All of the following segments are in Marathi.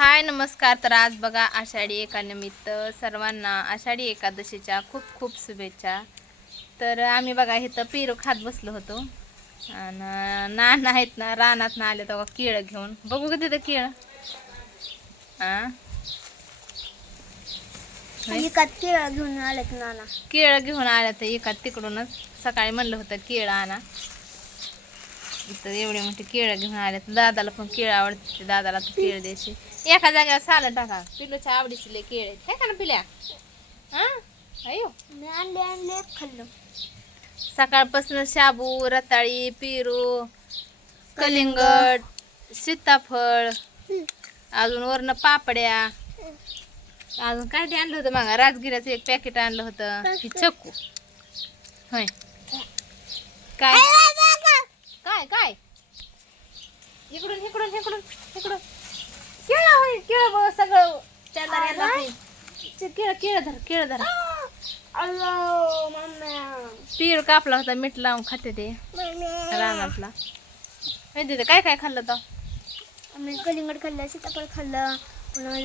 हाय नमस्कार. तर आज बघा आषाढी एकानिमित्त सर्वांना आषाढी एकादशीच्या खूप खूप शुभेच्छा. तर आम्ही बघा इथं पेरू खात बसलो होतो. आणि नान आहेत ना रानात ना आले तेव्हा केळं घेऊन. बघू का तिथं केळं? हां एकात केळं घेऊन आलेत नाना. केळं घेऊन आल्या तर एका तिकडूनच सकाळी म्हणलं होतं केळं आणा. तर एवढे मोठे केळं घेऊन आले तर दादाला पण केळं आवडते दादाला तर केळं द्यायची. एका जागेवर सालं टाका. पिलूच्या आवडीचे लय केळ आहेत. हे का ना पिल्या? हां? अयो. मी आणले आणले खाल्लं. सकाळपासून शाबू रताळी पेरू कलिंगड. सीताफळ अजून वरनं पापड्या. अजून काय ते आणलं होतं मग? राजगिऱ्याचं एक पॅकेट आणलं होतं. ही चक्कू होय. काय? काय काय? इकडून इकडून इकडून इकडून. केळं होय केळं सगळं. चादर. केळं केळं धर केळं धर. अल्लो पीर कापला होता मीठ लावून खाते ते. रानातला. माहिती ते काय काय खाल्लं तर आम्ही कलिंगड खाल्लं सीताफळ खाल्लं पुन्हा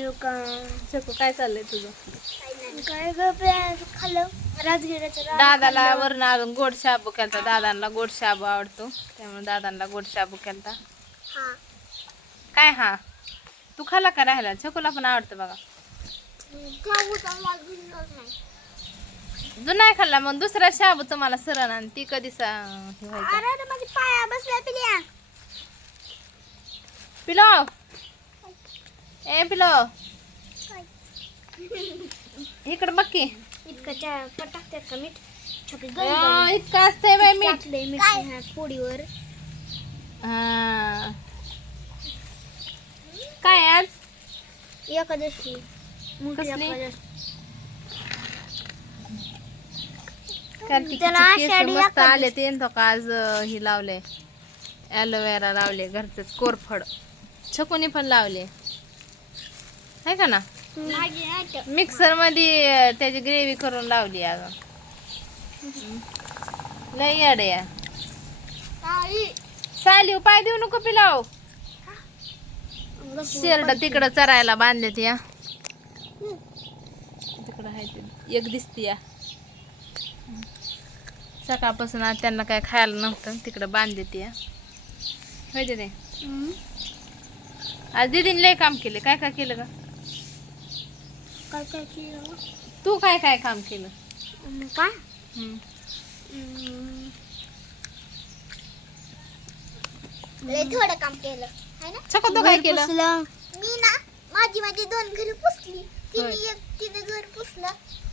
काय चाललंय तुझं? काय ग प्या- खाल्लं. राजगिराचं दादाला. वरण अजून गोड शाबू केलता. दादांना गोड शाबू आवडतो. त्यामुळे दादांना गोड शाबू केलता. हा. काय हा? तू खाल्ला का राहिला? छकुला पण आवडतं बघा. जो नाही. खाल्ला? मग दुसरा शाबू तुम्हाला सरण आणि ती कधी सा हे व्हायचं? अरे अरे माझी पाया बसल्या पिल्या. पिलो. ए पिलो. इकडे बघ की. इतकं चा- पण टाकतात का मीठ छोटे इतकं असतंय बाई मीठ टाकले मीठ ह्या पोळीवर हा. काय आज एकादशी मोठी कसली? एकादशी. कार्तिकीचे त्याला केस आषाढी मस्त एकादशी. आले ते तो का आज अं, ही लावले ॲलोवेरा लावले घरचेच कोरफड छकुनी पण लावले आहे का ना. मिक्सरमध्ये त्याची ग्रेव्ही करून लावली अगं. लय याड या आई. सालीव पाय देऊ नको पिलाव. शेरड तिकडं चरायला बांधले या. तिकडं आहे ते. एक दिसती या. सकाळपासून आज त्यांना काय खायला नव्हतं तिकडं बांधले या. माहिती ते हम्म. आज दिदीने लय काम केले. काय काय केलं का काय काय केलं? तू काय काय काम केलं? मग काय? हम्म. हम्म. लय थोडं काम केलं. है ना? छकू तू काय केलं? मी ना माझी माझी दोन घर पुसली. तिने होय. एक तिने घर पुसलं.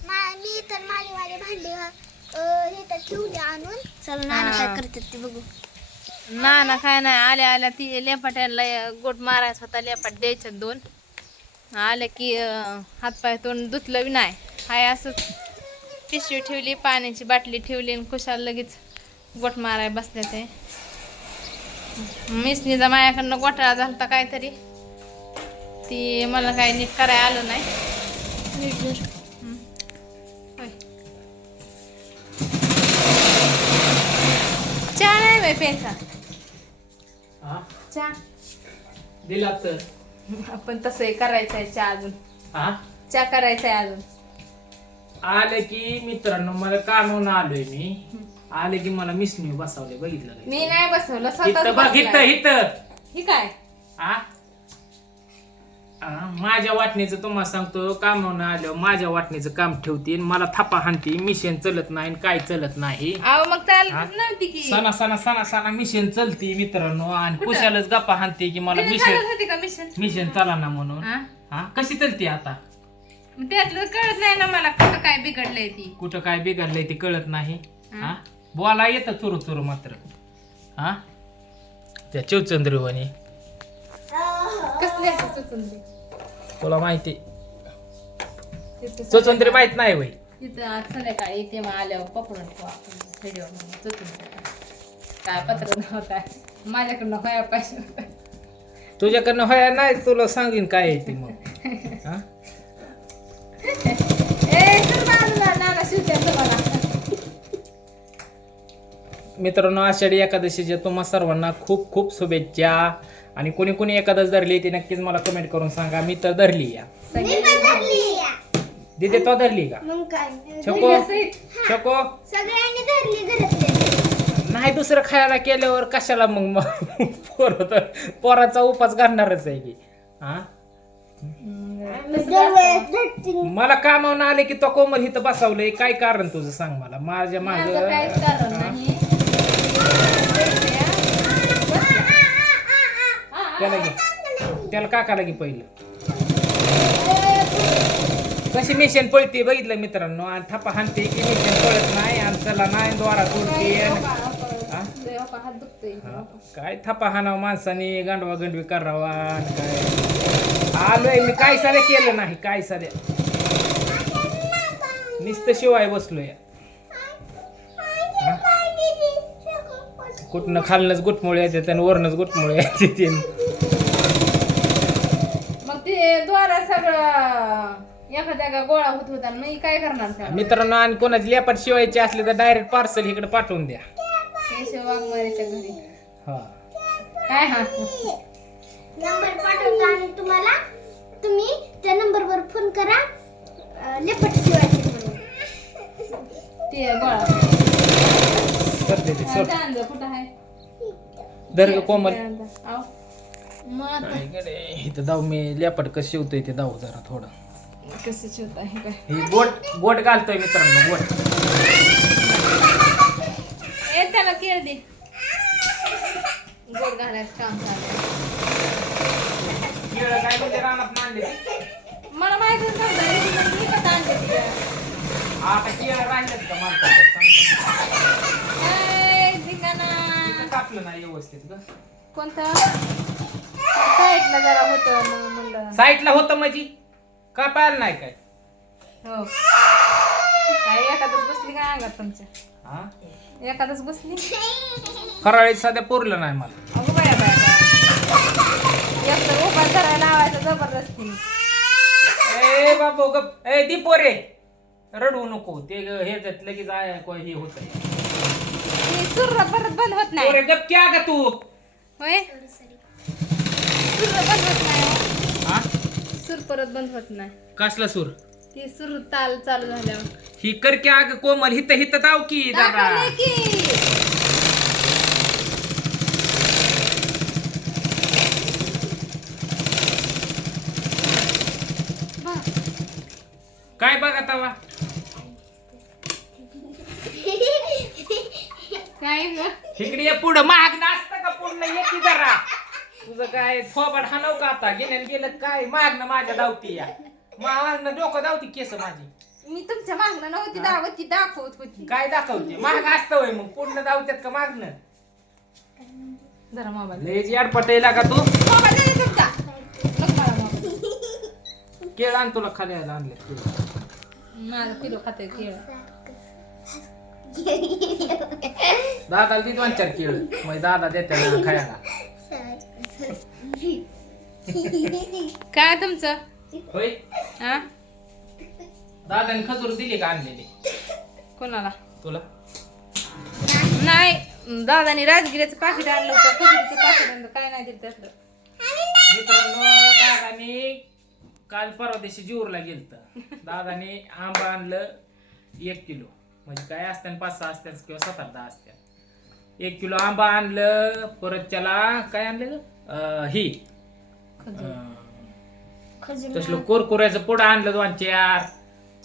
मा- मी तर माझे माझे भांडे अं, हे तर ठेवले आणून. चल नाना काय करतात ते बघू. ना ना काय नाही आल्या आल्या ती लेपाट्याला गोट मारायचा होता लेपाट द्यायच्या दोन. आल्या की हातपाय तोंड धुतलं बी नाही. हाय असंच पिशवी ठेवली पाण्याची बाटली ठेवली आणि कुशाला लगेच गोट माराय बसल्या ते मिसनीचा माझ्याकडनं गोटाळा झाला होता काहीतरी. ती मला काही नीट करायला आलं नाही. चहा नाही बाई प्यायचा. चहा. दिला तर. आपण तसं करायचं आहे चहा अजून. हा? चहा करायचा आहे अजून. आले की मित्रांनो मला कामावून आलोय मी. आले की मला मिसनी बसवले बघितलं का? मी नाही बसवलं इथं बघ इथं स्वतः इथं. ही काय? हा, माझ्या वाटणीचं तुम्हाला सांगतो कामावून आलं माझ्या वाटणीचं काम ठेवते आणि मला थापा हाणती मिशन चलत नाही आणि काय चलत नाही. अहो मग? चालतच नव्हती की सणा सणा सणा सणा मिशन चलती मित्रांनो आणि? कुशालच गप्पा हाणते की मला तिने मिशन चालत होती का मिशन मिशन चला ना म्हणून. हा? हा? कशी चलती आता? मग त्यातलं कळत नाही ना मला कुठं काय बिघडलंय ती. कुठं काय बिघडलंय ते कळत नाही. हा? हा? बोला येतं चुरू चुरू मात्र. हा? त्या चिवचंद्रीवाणी कसले असं चुचुंदरी? तुला माहिती. चुचंद्री माहीत नाही वय. तिथं आज संध्याकाळी येते मग आल्यावर पकडून ठेवू आपण व्हिडिओ चुचुंदरी काय पत्र नव्हता. माझ्याकडनं होया पाहिजे तुझ्याकडनं होया नाही तुला सांगीन काय आहे ते मग. हा? ए बाजूला नाना. मित्रांनो आषाढी एकादशीच्या तुम्हा सर्वांना खूप खूप शुभेच्छा. आणि कोणी कोणी एखादच धरली ते नक्कीच मला कमेंट करून सांगा. मी तर धरली या. दिदे तो धरली का? मग काय? छको. छको. सगळ्यांनी धरली घरातले नाही दुसरं खायला केल्यावर कशाला मग मग पोर तर पोराचा उपास करणारच आहे की. हा. मला कामावून आले की तो कोमल इथं बसवलंय. काय कारण तुझं सांग मला? माझ्या माग माझं काहीच कारण नाही त्याला घे. त्याला काकाला घे पहिलं. कशी मिशन पळते बघितलं मित्रांनो? आणि थापा हाणते की मिशन पळत नाही आणि त्याला नाही द्वारा तोडते. काय थापा हाणावं माणसाने? गांडवा गंडवी करावा आणि काय? आलोय मी काय सारे केलं नाही काय सारे नुसतं शिवाय बसलोय? कुठनं खालनच गुटमुळे येतात आणि वरनच गुटमुळे येते ते द्वारा सगळं एका जागा गोळा होत होता आणि मी काय करणार त्याला? मित्रांनो आणि कोणाची लेपाट शिवायची असली तर डायरेक्ट पार्सल इकडे पाठवून द्या. केशव वाघमारेच्या घरी. हा. काय हा? नंबर पाठवतो आणि तुम्हाला. तुम्ही त्या नंबरवर फोन करा. अं, लेपट शिवायचे म्हणून. ते गोळा. सर दे दे, सोड ते आणलं, कुठं आहे? धर ग कोमल. आव. मग इकडे इथं जाऊ मी लेपाट कसं शिवतोय ते जाऊ जरा थोडं. कसं शिवत आहे काय? हे गोट. गोट घालतोय मित्रांनो गोट. ए त्याला केळ दे. गोड घालायचं काम चालू केळं काय म्हणजे रानात मांडले? ते? मला माहितीच नव्हतं मी कथा आणले तिला. आता केळं राहिलेत का माणसाचं ए, धिंगाणा. कापलं नाही व्यवस्थित ग. कोणतं? साईडला जरा होतं मग म्हणलं. साईटला होतं माझी का पाहिलं नाही काय? हो. काय एखादच बसली काय अंगात तुमच्या? हा? एखादच बसली? फराळी सध्या पुरलं नाही मला. अगं बाया बाया बाया. एक तर उभा धरायला लावायचा ए बाबू गप. ए दीपोरे रडू नको. ते ग- हे जात लगेच आय को- हे होत. ती सुर परत बंद होत नाही. पोरे गप क्या ग तू? होय? सुर नाही. हो. परत बंद होत नाही. कसला सूर? ती सूर ताल चालू झाल्यावर. ही कर की अग कोमल हित हित जाऊ की दाखवलंय की. काय बघा तवा काय ग इकडे ये पुढं महाग नाचतं का पूर्ण ये की जरा तुझं काय थोबाड हाणव का आता. गेल्यानं गेलं. काय महाग ना माझ्या धावती या. महाग डोकं धावती केस माझी. मी तुमच्या मागणं नव्हती दावत ती दाखवत होती. काय दाखवते? महाग असतं होय मग. पूर्ण धावत्यात का मागणं? जरा मोबाईल. लयच याड पटायला का तू. मोबाईल दे रे तुमचा? नको मला मोबाईल. केळ आण तुला खाली यायला आणले. माझं किलो खाते केळ. दादाला दी दोन चार केळ. मग दादा देते ना खायला. काय तुमचं? होय. हा? दादाने खजूर दिली का आणलेली? कोणाला? तुला? नाही दादानी राजगिऱ्याचं पाकिट आणलं होतं खजुरीचं पाकिट आणलं काय नाही दिलं त्यातलं. मित्रांनो दादाने काल परवा दिवशी जीवरला गेलत. दादाने आंबा आणलं एक किलो. म्हणजे काय असत्यान पाच सहा असत्यान किंवा सात आठ दहा असत्यान. एक किलो आंबा आणलं परत त्याला काय आणलं ग? अं, ही. खजूर. तसलं कुरकुऱ्याचं पुढं आणलं दोन चार.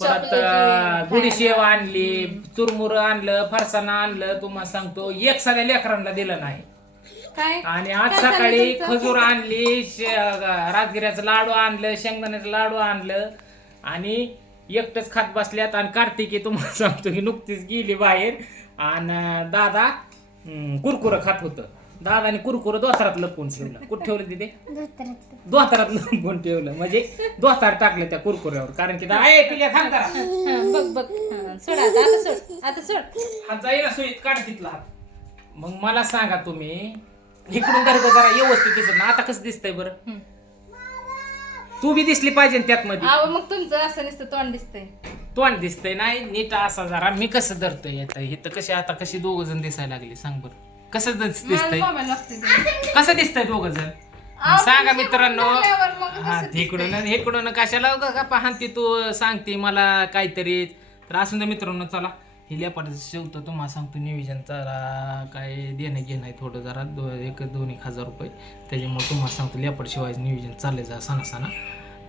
परत चॉकलेटी, गुडी शेव आणली चुरमुर आणलं फरसाणा आणलं तुम्हाला सांगतो एक सगळ्या लेकरांना दिलं नाही. काय? आणि आज काय झालं सकाळी तुमचं? खजूर आणली शे- राजगिऱ्याचं लाडू आणलं शेंगदाण्याचं लाडू आणलं. आणि एकटंच खात बसल्यात आणि कार्तिकी तुम्हाला सांगतो की नुकतीच गेली बाहेर. आणि दादा कुरकुरं खात होतं. दादाने कुरकुरं दोथरात लपवून ठेवलं. कुठं ठेवलं तिथे? धोतरात. दोथरात लपवून ठेवलं. म्हणजे दोथार टाकलं त्या कुरकुऱ्यावर. कारण की दा- ए पिल्या करा हा, बघ बघ. हा, सोड आता आता सोड आता सोड. हात जाईना सुईत काढ तिथला हात. मग मला सांगा तुम्ही इकडून गं जरा व्यवस्थित दिसत ना आता कसं दिसतंय बरं? हम्म. तू बी दिसली पाहिजे त्यात मध्ये अहो मग तुमचं असं नुसतं तोंड दिसतंय. तोंड दिसतंय नाही नीट असा जरा. मी कसं धरतोय येतं इथं कशी आता कशी दोघ जण दिसायला लागली सांग बरं. कसं दिस- मला दिसतंय? मोबाईल वाजतोय कसं दिसतंय दोघ जण? सांगा मित्रांनो. हा कसं तिकडून इकडून कशाला उगा का पाहते तू? सांगते मला काहीतरी. तर असून मित्रांनो चला. हे लेपाट शेवतो तुम्हाला सांगतो नियोजन चला काय देणं घेणं आहे थोडं जरा. दो एक दोन एक हजार रुपये. त्याच्यामुळे तुम्हाला सांगतो लेपाट शिवायचं नियोजन चाललंय जा सणा सणा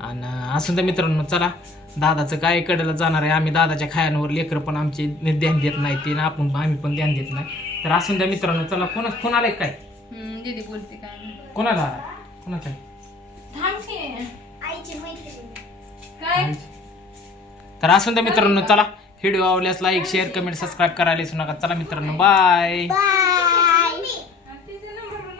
आणि असून मित्रांनो चला. दादाचं काय कडेला जाणार आहे? आम्ही दादाच्या खायांवर लेकरं पण आमचे ध्यान देत नाही ते आपण आम्ही पण ध्यान देत नाही. तर असून द्या मित्रांनो चला कोणा फोन आलाय काय? हम्म, दीदी बोलते काय. कोणाला? आला कोणाचा काय? तर असून द्या मित्रांनो चला. व्हिडिओ आवडल्यास लाईक शेअर कमेंट सबस्क्राईब करायला विसरू नका. चला मित्रांनो बाय बाय